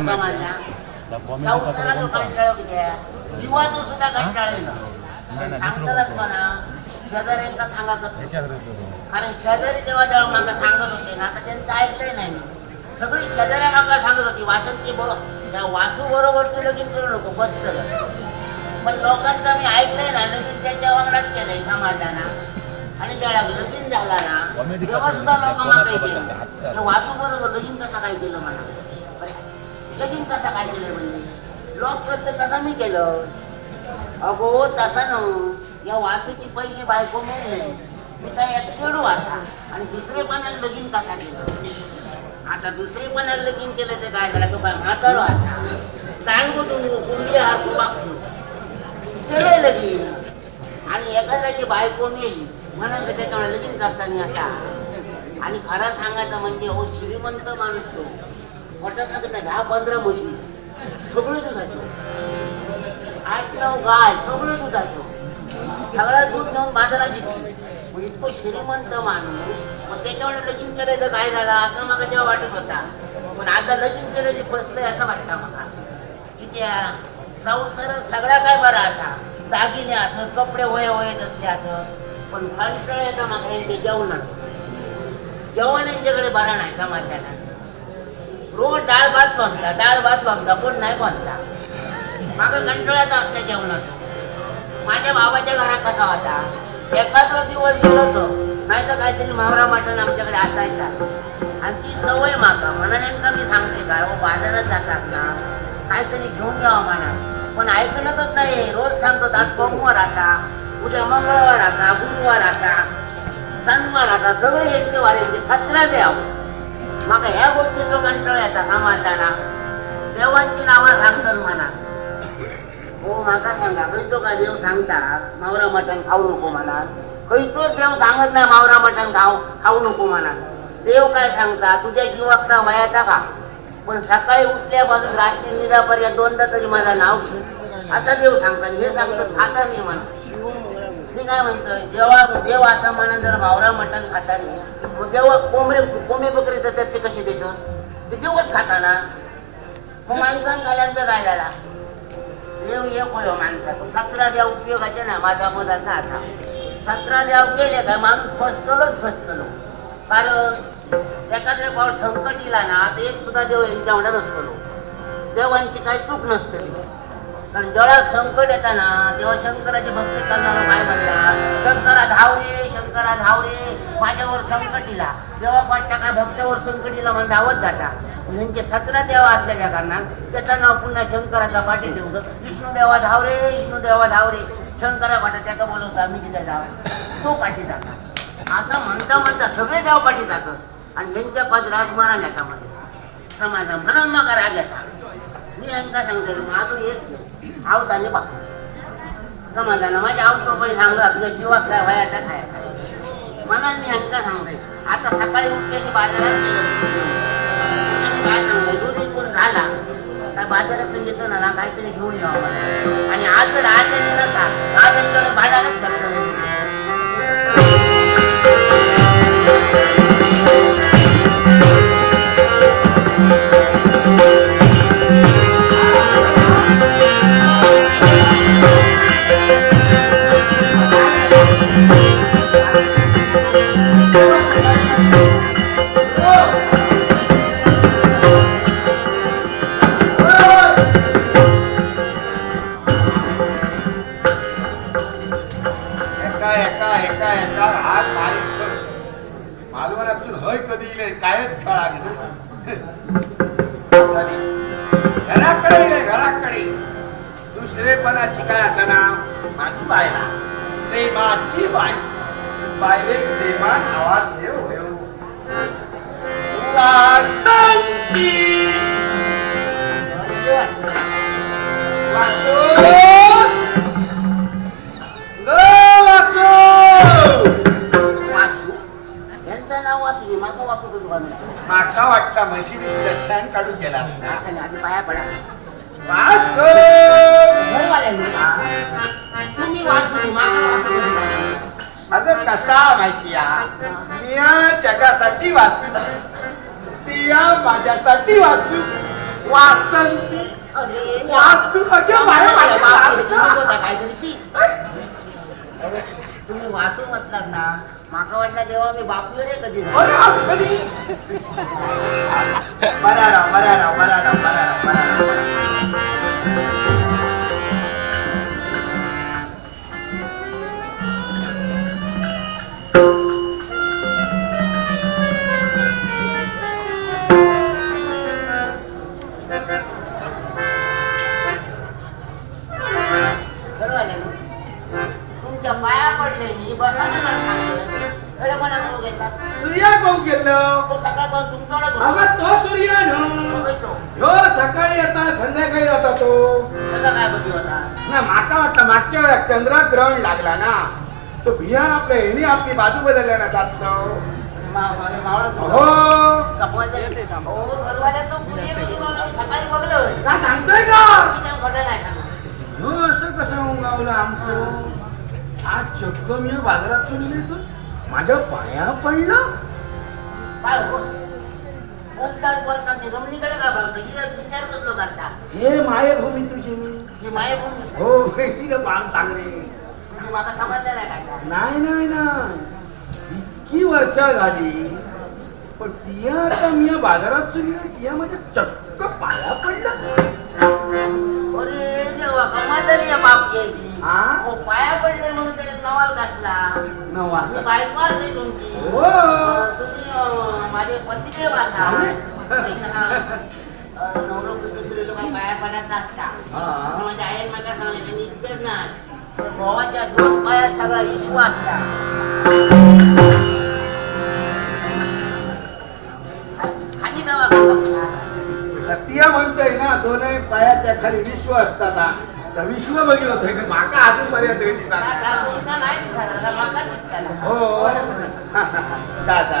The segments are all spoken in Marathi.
समाजला संसाराचं कंटाळो किती जीवाचं सुद्धा कंटाळो ना सांगतालच म्हणा शेजाऱ्यांका सांगत होते कारण शेजारी तेव्हा जेव्हा मला सांगत होते ना आता त्यांचं ऐकलंय नाही मी सगळी शेजाऱ्या मला सांगत होती वासंती बोल त्या वासू बरोबर तू लगीन करू नको बसतं पण लोकांचं मी ऐकलंय ना लगीन त्याच्या वांगडात केलंय समाजाना आणि ज्याला लगीन झाला ना तेव्हा सुद्धा लोकांना काय केलं वासू बरोबर लगीन कसा काय केलं म्हणा अरे, लगीन कसा काय केलं म्हणजे लॉक करते तसा मी केलं. अगो तसा न. या वासूची पहिली बायको मेली. मी काय एक चेडू वासा आणि दुसरे पण लगीन कसा केलं? आता दुसरे पण लगीन केलं ते काय झालं? तो काय म्हातार वासा सांगू तू कुंडली हार तू बापू. केलंय लगीन. आणि एखाद्याची बायको नेली म्हणून त्याच्यामुळे लगीन करताना असा. आणि खरं सांगायचं म्हणजे हो श्रीमंत माणूस तो. मोठं सांगत नाही दहा पंधरा म्हशी. सगळं दुधाचं आठ नऊ गाय सगळं दुधाचं सगळं दूध घेऊन बाजारात विकली मग इतकं श्रीमंत माणूस मग त्याच्यामुळे लगीन केलं तर काय झालं? असं मला जेव्हा वाटत होता. पण आता लगीन केलं ते फसलंय असं वाटतं मला की संसार सगळ्या काय बरा असा. दागिने असं कपडे वय वयत असले असं. पण कंटाळ येतं मग यांचे जेवणाचं. जेवण यांच्याकडे बरा नाही समाजाला. रोज डाळ भात लोणचा डाळ भात लोणचा कोण नाही कोणता मागं कंटाळ्यात असल्या जेवणाचं. माझ्या बाबाच्या घरात कसा होता? एखादा दिवस गेलो तो नाही तर काहीतरी मावरा मटण आमच्याकडे असायचा. आणि ती सवय माका मला नेमका मी सांगते काय हो बाजारात जातात ना काहीतरी घेऊन यावं म्हणा. पण ऐकणतच नाही रोज सांगतो आज सोमवार असा उद्या मंगळवार असा गुरुवार असा शनिवार असा सगळे एक ते येते सतरा द्यावं मग ह्या गोष्टीचं कंटाळ येता समाजाला देवांची नावं सांगतात म्हणा. हो माका सांगा खंयचो का देव सांगता? मावरा मटण खाऊ नको म्हणा. खंयचो देव सांगत नाही मावरा मटण खाऊ खाऊ नको म्हणा. देव काय सांगता? तुझ्या जीवाक ना का? पण सकाळी उठल्यापासून रात्री निजापर्यंत दोनदा तरी माझा नाव असं देव सांगतात हे सांगतात खाता नाही म्हणा. काय म्हणतोय जेव्हा देव असा म्हणा जर भावरा मटण खाता नाही मग देव कोंबरे कोंबे बकरी देतात ते कसे देतात ते देवच खाताना. मग माणसानं घाल्यानंतर काय झाला देव एक होय हो माणसाचा. सतरा द्या उपयोगाचे ना माझा मत असा असा. सतरा द्याव केले काय माणूस फसतलोच फसतलो. कारण एखाद्या पाऊस संकट इला ना तर एक सुद्धा देव यांच्या म्हणा नसतलो. देवांची काही चूक नसतली. कारण डोळ्यात संकट येताना तेव्हा शंकराची भक्ती करणारा काय म्हणला शंकरा धाव रे शंकरा धाव रे माझ्यावर संकट इला देवा पाठच्या काय भक्तावर संकट इला म्हणून धावत जाता. म्हणजे सतरा देवा असल्याच्या कारणान त्याचं नाव पुन्हा शंकराचा पाठी ठेवलं विष्णू देवा धाव रे विष्णू देवा धाव रे शंकरा पाठी त्याचा बोलवता मी तिथे जाव तो पाठी जाता. असं म्हणता म्हणता सगळे देव पाठी जातात. आणि यांच्या पदरात मरा लेखामध्ये समाजा म्हणून मग राग येता मी यांना सांगतो माझं एक हाऊस आणि बापूस समाजाला माझ्या हाऊस पण सांगला तुझ्या जीवात काय वयाचा काय मला मी यांका सांगते आता सकाळी उठलेली बाजारात काय दूध विकून झाला. काय बाजारात सांगितलं ना काहीतरी घेऊन यावं. आणि आज जर आज नसा आज भाड्यालाच घालतो माका वाटता म्हशी बिशी शान काढून गेला असता आधी पाया पडा वासो. तुम्ही वासू अगं कसा माहितीया मी या जगासाठी वाचू ती या माझ्यासाठी वासू वासंती तुम्ही बोलता काहीतरी शी. अरे, तुम्ही वाचू म्हटलात ना माका वाटलं तेव्हा मी बापू रे कधी बरा राव बरा राव बरा राव बरा राव बरा राव त्याचा काय बुद्धी होता ना माका वाटलं मागच्या वेळा चंद्रग्रहण लागला ना. तो भियान आपल्या हेनी आपली बाजू बदलल्या ना सात हो. हो, का सांगतोय का? हो असं कसं उंगावलं आमचं? आज चक्क मी बाजारात चुनली तू माझ्या पाया पडलं. काय हो बोलतात बोलतात निगमनीकडे का बघता हिला विचार कसलो करता हे मायभूमी तुझी. मी ही मायभूमी? हो बहिणीला पाम सांगणे तुम्ही माका समजलं नाही काय का? नाही नाही नाही. इतकी वर्ष झाली पण तिया आता मी या बाजारात चुनली तिया माझ्या चक्क पाया पडलं अरे देवा कमाल या बाप हा? हो पाया पडले म्हणून त्याने नवाल घातला. नवा मी बायको आहे तुमची. हो. माझे पतिदेव असा पाया पडत असता हा. असं माझ्या आईने मला सांगितलं इतकंच नाही तर भावाच्या दोन पायात सगळा विश्वास असता खाली दवा करतात तिया म्हणतोय ना दोनही पायाच्या खाली विश्व असतात हा. विश्व बघितलं होतं का माका अजूनपर्यंत हे दिसत दिसताना हो जा जा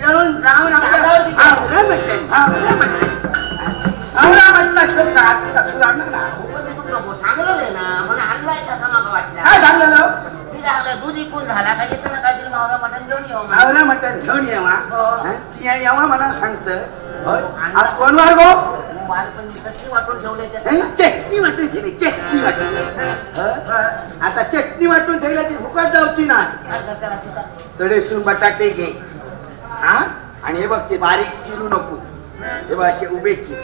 येऊन जाऊन आवरा म्हटलं आवरा म्हटलं आवरा म्हटलं शब्द सुधारणार ना सांगलं ना काय सांगलं मी दूध झाला मावरा मटण घेऊन येऊ म्हटलं येवा ती येवा मला सांगतं. आज कोण वार गो चटणी वाटून ठेवले चटणी ठेवली चटणी वाटून आता चटणी वाटून ठेवल्या ती फुकट जाऊची ना तडेसून बटाटे घे. हा? आणि हे बघ ते बारीक चिरू नको. हे बघ असे उभे चिर.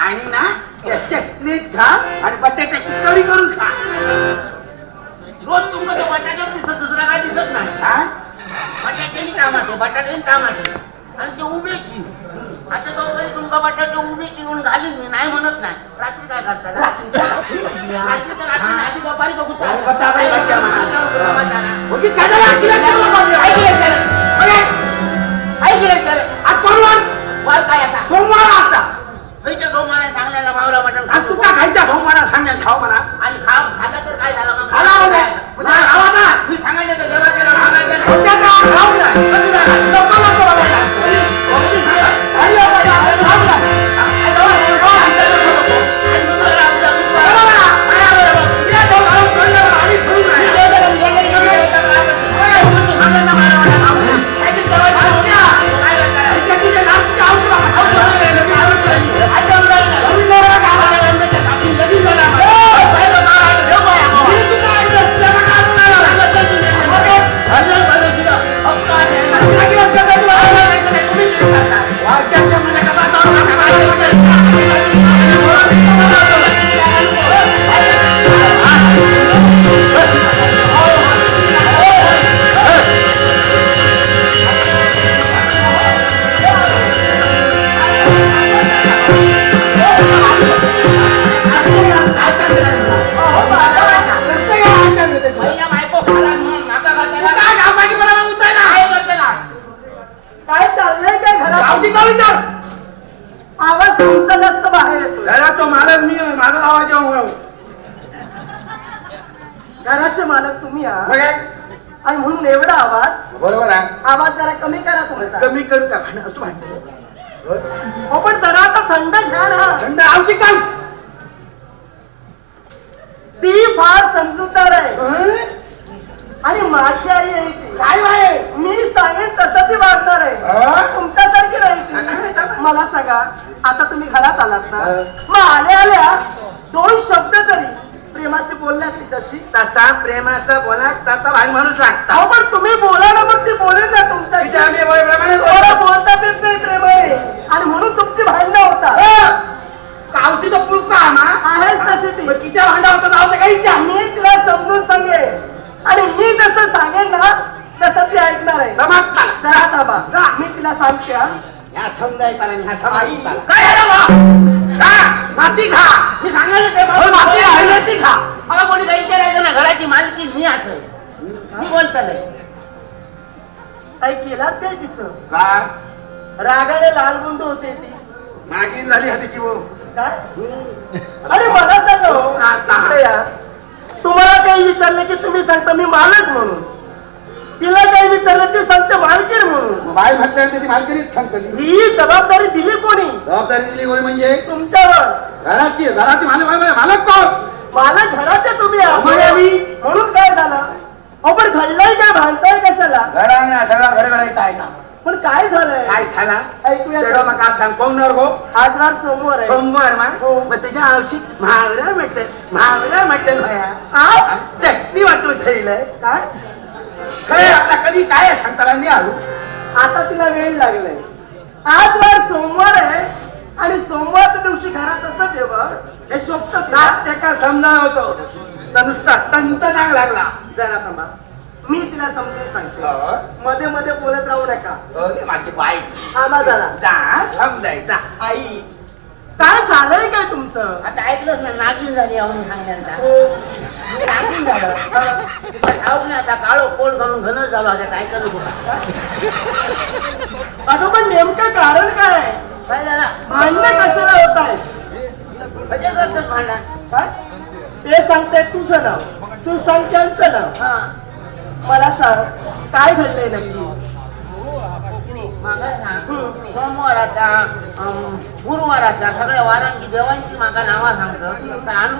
आणि ना त्या चटणीत घा आणि बटाट्याची कढी करून खा. रोज तुमचं बटाट्यात दिसत दुसरा काय दिसत नाही हा? बटाट्यानी बटाट्याने बटाट्यानी टमाटे आणि ते उभेची आता तो वगैरे तुमका बटाटे उभे चिरून घालीन मी नाही म्हणत नाही. रात्री काय करता? रात्री. तर रात्री आधी दुपारी बघू सोमवार. सोमवार चांगल्याला मटण आज तू का खायच्या सोमवारा सांगा खाऊ म्हणा? एवढा आवाज? बरोबर आहे. आवाज जरा कमी करा तुमचा कमी करू का? भांडण असं भांडण. हो पण जरा आता थंड घ्या ना. थंड आवश्यक सांग. ती फार समजूतदार आहे. हं? आणि माझी आई आहे ती. काय बाय मी सांगेन तसं ती वागणार आहे? तुमच्यासारखी नाही ती. मला सांगा आता तुम्ही घरात आलात ना? हा. मग आल्या आल्या दोन शब्द तरी प्रेमाचे बोलल्यात तिच्याशी? तसा प्रेमाचा बोला तसा भाई माणूस लागता अहो पण तुम्ही बोला ना मग ती बोलेल ना आम्ही तुम्हाला बोलताच येत नाही प्रेम आणि म्हणून तुमची भांडणं होतात. कावशीचा पुळका ना आहेच तशी ती. मग किती भांडा होता जाऊ काही विचार. मी तिला समजून सांगेन. आणि मी जसं सांगेन ना तसं ती ऐकणार आहे. समाज झाला. जरा थांबा. जा. मी तिला सांगते हा. ह्या समजायचा ह्या समाज काय झालं बा? खा माती खा का रागाने लाल गुंड होते ती. नागिन झाली हातीची वो काय? अरे मला सांगा हो. आता. इकडे या. तुम्हाला काही विचारलं की तुम्ही सांगता मी मालक म्हणून. तिला काही विचारलं ती सांगते मालकीण म्हणून. बाय म्हटल्यानंतर ती मालकीनीच सांगतली. ही जबाबदारी दिली कोणी? जबाबदारी दिली कोणी म्हणजे? तुमच्यावर. घराची घराची मालक बाय- मालक कोण? मालक घराचे तुम्ही आहात. मग आम्ही? म्हणून काय झालं? अहो पण घडलंय काय? भांडताय कशाला? घरांना सगळा घडघडा येत आहे का? पण काय झालंय? काय झाला? ऐकूया तेवढं मग आज सांग कोण गो आज वार सोमवार आहे. सोमवार मा? हो. मग तुझ्या आवशी महावरा मटन महावरा मटन भया आज? चटणी वाटून ठेवलंय. काय? खरे आता कधी काय आहे सांगताना मी आलो. आता तिला वेळ लागलाय. आज वार सोमवार आहे आणि सोमवारच्या दिवशी घरात असं जेवण हे शोभत ना त्याका समजा होतो. तर नुसता तंत नाग लागला. जरा थांबा. मी तिला समजून सांगते. हो. मध्ये मध्ये बोलत राहू नका. माझी बाई. थांबा जरा. जा समजायचा. आई काय झालंय काय तुमचं? आता ऐकलंच ना नागिन झाली म्हणून सांगण्याचा नागिन झालं. ठाऊक नाही आता काळो कोण करून घनच झालो आता ऐकलं कुठं अगं पण नेमकं कारण काय काय झालं? भांडणं कशाला होत आहे कधी करतात भांडण? ते सांगते तुझं नाव. तू सांग त्यांचं नाव. हा. मला सांग काय घडलंय नक्की? मागा सांग. सोमवाराचा गुरुवाराचा सगळ्या वारांची देवांची मागा नावा सांगतं. काय आणून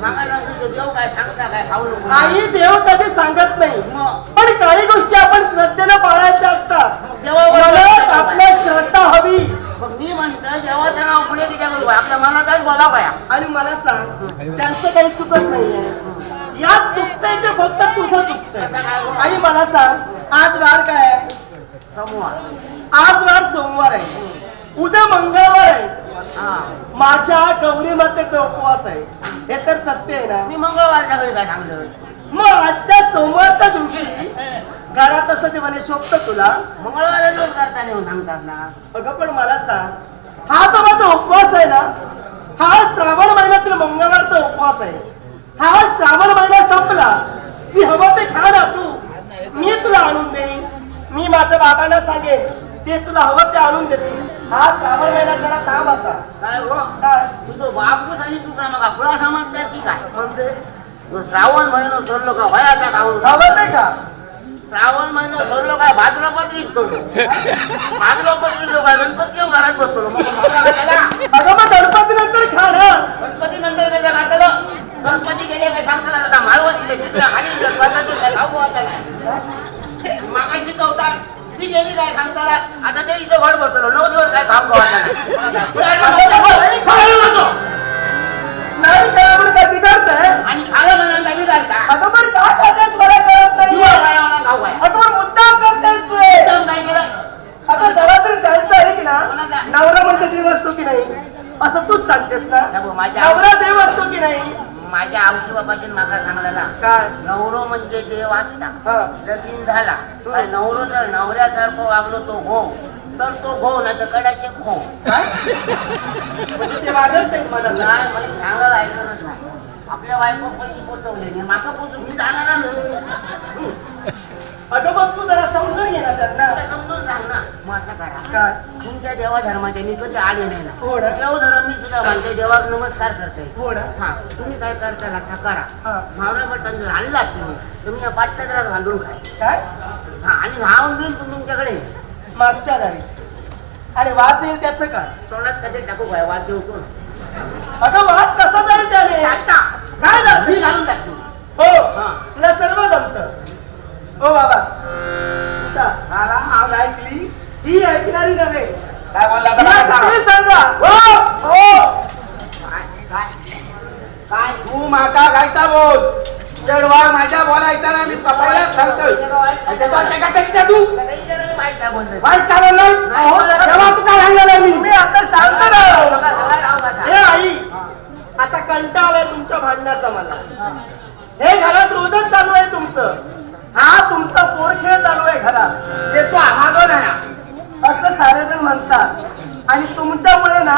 मागा सांगतो ते देव काय सांगता काय खाऊ नको. आई देव कधी सांगत नाही. मग? पण काही गोष्टी आपण श्रद्धेनं पाळायच्या असतात. देवावर आपल्या श्रद्धा हवी. मग मी म्हणतो देवाचं नाव पुढे किती आपल्या मनातच बोला पाया आणि मला सांग त्यांचं काही चुकत नाहीये. यात चुकतंय ते फक्त तुझं गं? आणि मला सांग आज वार काय आहे? आज वार सोमवार आहे. उद्या मंगळवार आहे. हा. माझ्या गौरी मातेचा उपवास आहे. हे तर सत्य आहे ना? मी मंगळवारच्या घरी काय सांगलं मग आजच्या सोमवारच्या दिवशी घरात असं ते म्हणे शोभत तुला? मंगळवारी लोक करता येऊन सांगतात ना. अगं पण मला सांग हा तर माझा उपवास आहे ना? हा श्रावण महिन्यातील मंगळवारचा उपवास आहे. हा श्रावण महिना संपला. की हवं ते खा ना तू. मी तुला आणून देईन. मी माझ्या बाबांना सांगेन. ते तुला हवं ते आणून देतील. हा श्रावण महिना जरा थांब आता. काय हो? काय? तुझं बापूस आणि तू काय? मग पुढा समजतात की काय? म्हणजे? श्रावण महिना सोडलो का? वया त्या खाऊन हवं ते का? श्रावण महिना सोडलो काय भाद्रपत्रीत करतो भाद्रपत्रीत लोक गणपती घेऊन घरात बसतो मग अगं मग गणपती नंतर खा ना गणपती नंतर काय घातलं गणपती गेले काय सांगतो ना आता माळवत दिले चित्र खाली गणपतीचं काय खाऊ आता नाही मागा शिकवतात ती गेली काय सांगताना आता ते इथं घड बसलो नऊ दिवस काय खाऊ नाही काय म्हणून काय बिघडतंय आणि खायला म्हणून काय बिघडता? अगं पण काय खातेस मला कळत नाही जीवा काय? म्हणा खाऊ काय अगं पण मुद्दाम करतेस तू. एकदम काय केलं? अगं जरा तरी त्यांचं आहे की ना? नवरा म्हणजे देव असतो की नाही? असं तूच सांगतेस ना? नवरा देव असतो की नाही? माझ्या औषधापासून माका सांगलेला काय? नवरो म्हणजे देव असता. लगीन झाला. नवरो जर नवऱ्यासारखं वागलो तो हो तर तो हो नाही तर कडाचे हो म्हणजे ते वागत नाही मला नाही मला सांगायला ऐकलंच नाही. आपल्या बायको पैसे पोचवले? नाही माका पोचव मी जाणार नाही अगं पण तू जरा समजून घे ना त्यांना. समजून ना मग असं करा. काय तुम्ही तुमच्या देवा धर्माचे मी कधी आले नाही ना. हो ना. देव धर्म मी सुद्धा मानते देवावर नमस्कार करते. हो ना. हा तुम्ही काय करता ना हा. करा. मावळा मटण जर आणलात तुम्ही. तुम्ही या पाटल्या घालून खाय काय? हा आणि हावून बिन तुमच्याकडे. मागच्या दारी. आणि वास येईल त्याचं काय तोंडात कधी टाकू काय? जेवतो ना अगं वास कसा जाईल त्याने? सारेजण म्हणतात. आणि तुमच्यामुळे ना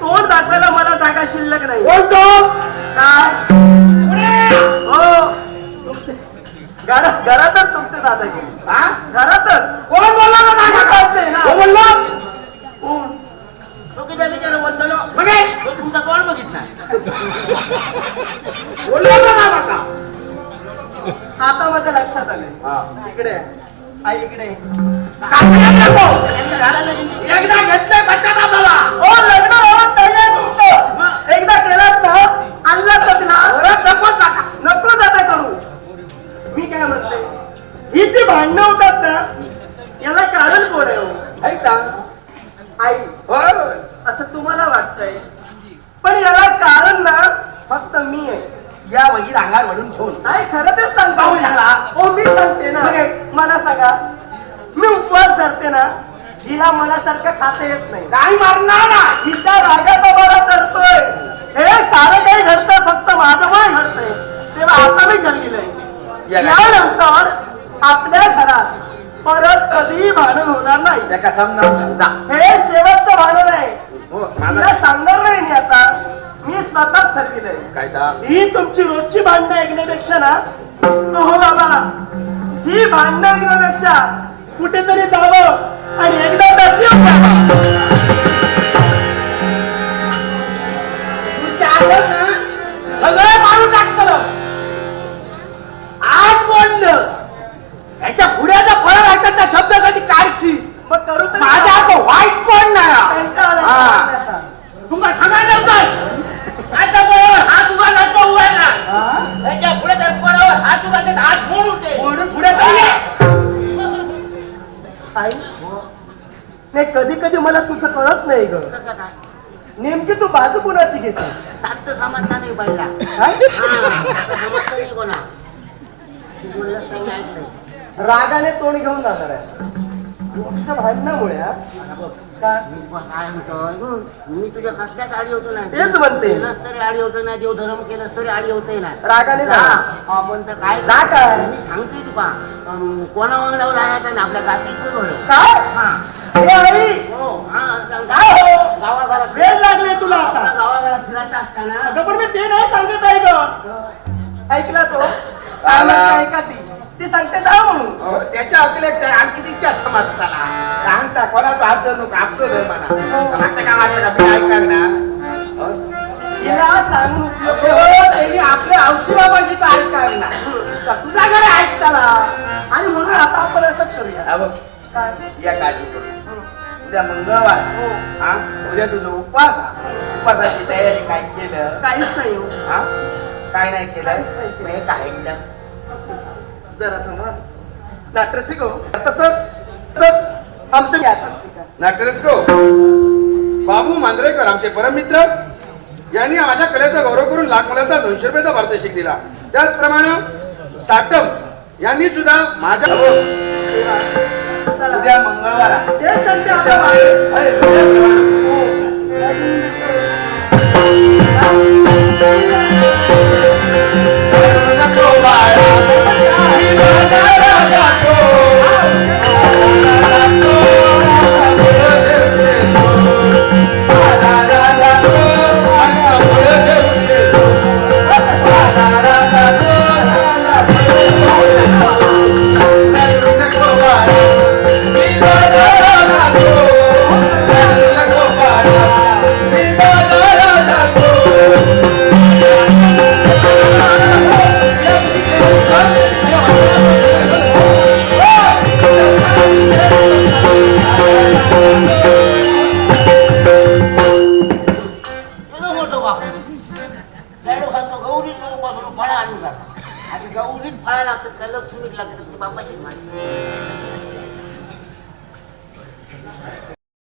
तोंड दाखवायला मला जागा शिल्लक नाही. बोलतो. काय? हो. तुमचे- घरात घरातच तुमचे हा? घरातच. कोण बोलला ना सांगा? सांगते ना. कोण बोलला? कोण? तो किती बिचारा बोलतो ना? बघे. तो तुमचा तोंड बघितला बोललो ना आता. माझ्या लक्षात आले हा. आई इकडे? एकदा घेतलंय पश्चाताप झाला. हो लग्न तरी आहे तुमचं. एकदा केलात ना नकोच नका जाता. करू. मी काय म्हणते? ही जी भांडणं होतात ना याला कारण कोण आहे हो? ऐक आई. हो असं तुम्हाला वाटतंय. पण याला कारण ना फक्त मी आहे. या वहीत अंगार वडून नाही खरं तेच सांगतो. झाला? हो मी सांगते ना मग काय? मला सांगा मी धरते ना हिला मनासारखं खाता येत नाही. नाही मारणार ना. हिचा रागाचा मला करतोय. हे सारं काही घडतं फक्त माझं वय घडतंय. तेव्हा आता मी ठरविलंय या काय? यानंतर आपल्या घरात परत कधीही भांडण होणार नाही. त्याका समजा हे शेवटचं भांडण आहे. हो तिला माझा सांगणार नाही मी आता. मी स्वतःच ठरविलंय. काय ही तुमची रोजची भांडणं ऐकण्यापेक्षा ना हो बाबा ही भांडणं ऐकण्यापेक्षा कुठेतरी जावं आणि एकदा सगळं मारून टाकतं. आज बोललं ह्याच्या पुढ्याचा फळ राहतात ना शब्द कधी काढशी मग करू माझ्या? आता वाईट कोण नाही हा. तुम्हाला सांगायला नव्हतं आता बरोबर हात लागतो उभा ना त्याच्या पुढे तर बरोबर हात देत हात फोड उठे पुढे-? आई. नाही कधी कधी मला तुझं कळत नाही ग. कसं काय? नेमकी तू बाजू कुणाची घेते तात्त समजता नाही? हा, समजतं नाही कोणा तू बोललंस रागाने तोंड घेऊन जाणार आहे. तुमच्या भांडणामुळे हा? आता बघ. काय मी काय म्हणतोय हं, मी तुझ्या कसल्याच आडी होतो नाही? तेच म्हणते. केलंस तरी आडी होतं नाही देव धर्म केलंस तरी आडी होतंय ना रागाने जा. जा. आपण तर काय जा काय? मी सांगते तुका. राहायचं ना आपल्या बघ काय हा. हे आई! हो हा सांग. काय हो? गावागावात वेळ लागले तुला आपल्या आता. गावागावात फिरायचं असताना. अगं पण मी ते नाही सांगत आहे ग. ऐकला तो? काय आला. म्हणते ऐका ती. ती सांगते जा म्हणून. त्याच्या अकलेत काय आणखी तिच्या समज त्याला सांगता कोणाचा हात धरू नका आपतो धर म्हणा. काय ऐका ना. हो? हिला सांगून उपयोग हो, नाही. त्यांनी आपल्या औषधापाशीच ऐका ना. तुझा घरी ऐकताला आणि म्हणून आता आपण असंच करूया. हा काय या काळजी करू. उद्या मंगळवार. हो. हा? उद्या तुझा उपवास हा. उपवासाची तयारी काय केलं? काहीच नाही हो. हा? काय नाही केलं? काहीच नाही केलं. मग हे काय ऐकलं जरा थांबा. नाट्यसिक हो. तसंच तसंच आमचं नाट्यसिक आहे. नाट्यरसिको बाबू मांजरेकर आमचे परममित्र यांनी माझ्या कलेचा गौरव करून लाख मुलाचा दोनशे रुपयाचा पारितोषिक दिला. त्याचप्रमाणे साटम यांनी सुद्धा माझ्या चला. उद्या मंगळवार